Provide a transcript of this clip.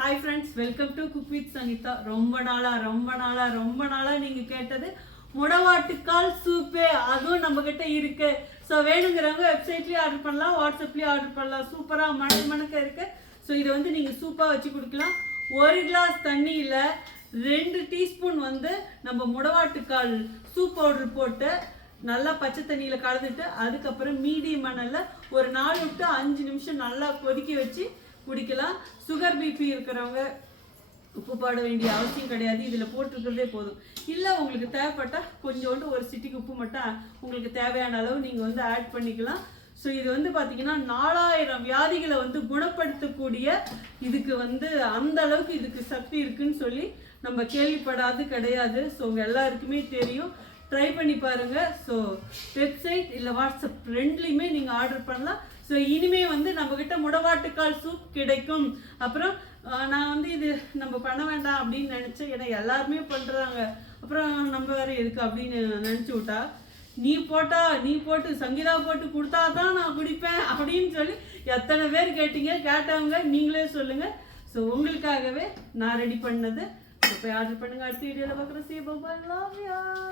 Hi friends welcome to cook with Sangeetha ரொம்ப நாளா ரொம்ப நாளா ரொம்ப நாளா நீங்க கேட்டது முடவாட்டுக்கால் சூப்பு. அதுவும் நம்ம கிட்ட இருக்கு. ஸோ வேணுங்கிறவங்க வெப்சைட்லயும் ஆர்டர் பண்ணலாம் வாட்ஸ்அப்லயும் ஆர்டர் பண்ணலாம். சூப்பரா மணக்க மணக்க இருக்கு. ஸோ இதை வந்து நீங்க சூப்பா வச்சு கொடுக்கலாம். ஒரு கிளாஸ் தண்ணியில் ரெண்டு டீஸ்பூன் வந்து நம்ம முடவாட்டுக்கால் சூப் பவுடர் போட்டு நல்லா பச்சை தண்ணியில் கலந்துட்டு அதுக்கப்புறம் மீடியம் மணலில் ஒரு நாலு விட்டு அஞ்சு நிமிஷம் நல்லா கொதிக்க வச்சு குடிக்கலாம். சுகர் பிபி இருக்கிறவங்க உப்பு போட வேண்டிய அவசியம் கிடையாது. இதில் போட்டிருக்கிறதே போதும். இல்லை உங்களுக்கு தேவைப்பட்டால் கொஞ்சோண்டு ஒரு சிட்டிக்கு உப்பு மட்டும் உங்களுக்கு தேவையான அளவு நீங்கள் வந்து ஆட் பண்ணிக்கலாம். ஸோ இது வந்து பார்த்தீங்கன்னா நாலாயிரம் வியாதிகளை வந்து குணப்படுத்தக்கூடிய இதுக்கு வந்து அந்த அளவுக்கு இதுக்கு சக்தி இருக்குன்னு சொல்லி நம்ம கேள்விப்படாது கிடையாது. ஸோ உங்கள் எல்லாருக்குமே தெரியும். ட்ரை பண்ணி பாருங்கள் ஸோ வெப்சைட் இல்லை வாட்ஸ்அப் ரெண்டுலேயுமே நீங்கள் ஆர்டர் பண்ணலாம். ஸோ இனிமே வந்து நம்மக்கிட்ட முடவாட்டுக்கால் சூப் கிடைக்கும். அப்புறம் நான் வந்து இது நம்ம பண்ண வேண்டாம் அப்படின்னு நினச்சேன். ஏன்னா எல்லாருமே பண்ணுறாங்க அப்புறம் நம்ம வேறு எதுக்கு அப்படின்னு நினச்சி விட்டா நீ போட்டா நீ போட்டு சங்கீதா போட்டு கொடுத்தா தான் நான் குடிப்பேன் அப்படின்னு சொல்லி எத்தனை பேர் கேட்டீங்க? கேட்டவங்க நீங்களே சொல்லுங்கள் ஸோ உங்களுக்காகவே நான் ரெடி பண்ணது. இப்போ போய் ஆர்டர் பண்ணுங்கள் அடுத்த வீடியோவில் பார்க்குறேன் சி பாபா